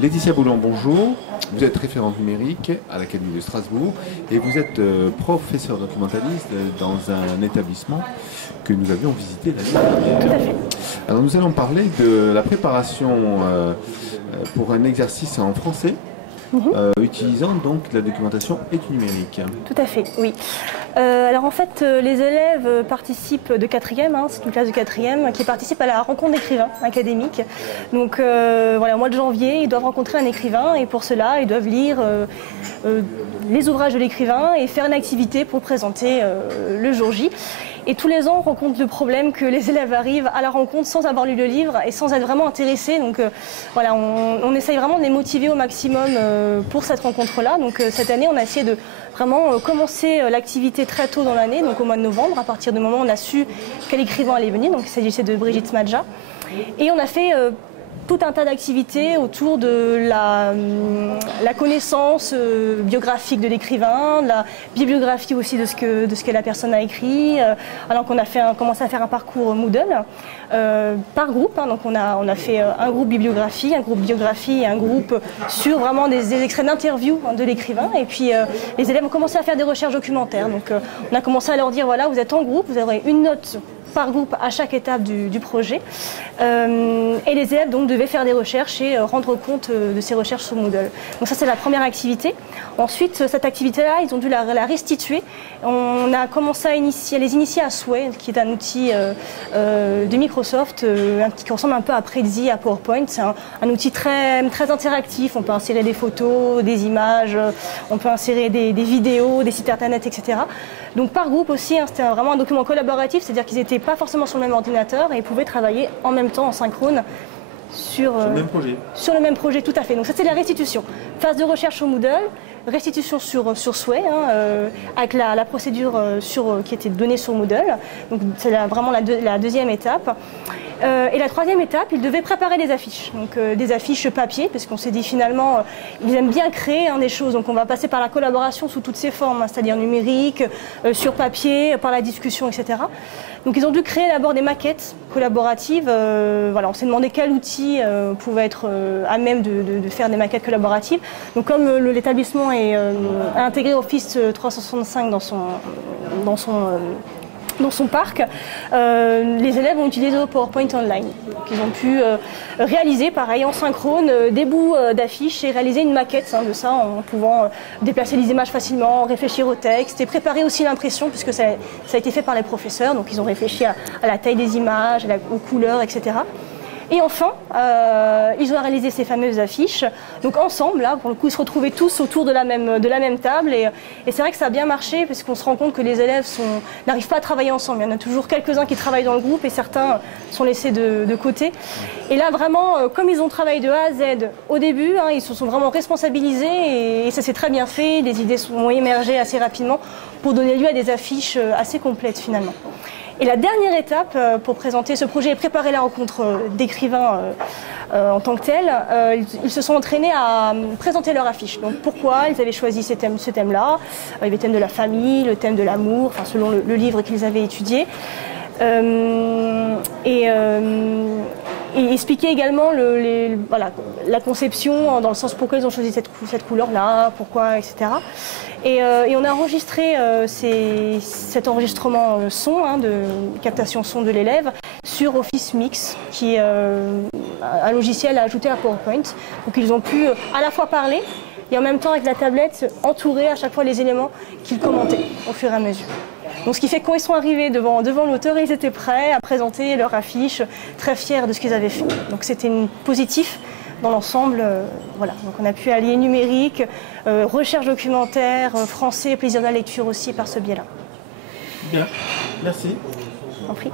Laetitia Boulon, bonjour. Vous êtes référente numérique à l'Académie de Strasbourg et vous êtes professeur documentaliste dans un établissement que nous avions visité l'année dernière. Tout à fait. Alors nous allons parler de la préparation pour un exercice en français. Utilisant donc la documentation et du numérique. Tout à fait, oui. Alors en fait, les élèves participent de 4e, c'est une classe de 4e, qui participe à la rencontre d'écrivains académiques. Donc voilà, au mois de janvier, ils doivent rencontrer un écrivain et pour cela, ils doivent lire les ouvrages de l'écrivain et faire une activité pour présenter le jour J. Et tous les ans, on rencontre le problème que les élèves arrivent à la rencontre sans avoir lu le livre et sans être vraiment intéressés. Donc voilà, on essaye vraiment de les motiver au maximum pour cette rencontre-là. Donc cette année, on a essayé de vraiment commencer l'activité très tôt dans l'année, donc au mois de novembre, à partir du moment où on a su quel écrivain allait venir. Donc il s'agissait de Brigitte Smadja. Et on a fait tout un tas d'activités autour de la connaissance biographique de l'écrivain, de la bibliographie aussi de ce que la personne a écrit, alors qu'on a commencé à faire un parcours Moodle par groupe. Donc on a fait un groupe bibliographie, un groupe biographie et un groupe sur vraiment des extraits d'interviews de l'écrivain. Et puis les élèves ont commencé à faire des recherches documentaires. Donc on a commencé à leur dire, voilà, vous êtes en groupe, vous aurez une note par groupe à chaque étape du projet. Et les élèves donc devaient faire des recherches et rendre compte de ces recherches sur Moodle. Donc ça c'est la première activité. Ensuite cette activité-là, ils ont dû la restituer. On a commencé à les initier à Sway, qui est un outil de Microsoft qui ressemble un peu à Prezi, à PowerPoint. C'est un outil très interactif. On peut insérer des photos, des images, on peut insérer des vidéos, des sites internet, etc. Donc par groupe aussi, c'était vraiment un document collaboratif, c'est-à-dire qu'ils n'étaient pas forcément sur le même ordinateur et ils pouvaient travailler en même temps, en synchrone, sur le même projet. Sur le même projet, tout à fait. Donc ça c'est la restitution. Phase de recherche au Moodle, restitution sur Sway, avec la procédure qui était donnée sur Moodle. Donc c'est vraiment la deuxième étape. Et la troisième étape, ils devaient préparer des affiches. Donc des affiches papier, parce qu'on s'est dit finalement, ils aiment bien créer des choses. Donc on va passer par la collaboration sous toutes ses formes, c'est-à-dire numérique, sur papier, par la discussion, etc. Donc ils ont dû créer d'abord des maquettes collaboratives. Voilà, on s'est demandé quel outil pouvait être à même de faire des maquettes collaboratives. Donc comme l'établissement a intégré Office 365 dans son parc, les élèves ont utilisé PowerPoint Online. Donc, ils ont pu réaliser, pareil, en synchrone, des bouts d'affiches et réaliser une maquette de ça en pouvant déplacer les images facilement, réfléchir au texte et préparer aussi l'impression puisque ça a été fait par les professeurs. Donc ils ont réfléchi à la taille des images, aux couleurs, etc. Et enfin, ils ont réalisé ces fameuses affiches. Donc ensemble, là, pour le coup, ils se retrouvaient tous autour de la même table. Et c'est vrai que ça a bien marché parce qu'on se rend compte que les élèves n'arrivent pas à travailler ensemble. Il y en a toujours quelques-uns qui travaillent dans le groupe et certains sont laissés de côté. Et là, vraiment, comme ils ont travaillé de A à Z au début, ils se sont vraiment responsabilisés et ça s'est très bien fait. Les idées ont émergé assez rapidement pour donner lieu à des affiches assez complètes finalement. Et la dernière étape pour présenter ce projet et préparer la rencontre d'écrivains en tant que tel, ils se sont entraînés à présenter leur affiche. Donc pourquoi ils avaient choisi ce thème-là. Il y avait le thème de la famille, le thème de l'amour, selon le livre qu'ils avaient étudié. Et expliquer également la conception, dans le sens pourquoi ils ont choisi cette couleur-là, pourquoi, etc. Et on a enregistré cet enregistrement son, de captation son de l'élève, sur Office Mix, qui est un logiciel à ajouter à PowerPoint. Donc ils ont pu à la fois parler et en même temps avec la tablette entourer à chaque fois les éléments qu'ils commentaient au fur et à mesure. Donc ce qui fait que quand ils sont arrivés devant l'auteur, ils étaient prêts à présenter leur affiche, très fiers de ce qu'ils avaient fait. Donc c'était positif dans l'ensemble. Voilà. Donc on a pu allier numérique, recherche documentaire, français, plaisir de la lecture aussi par ce biais-là. Bien, merci. En prie.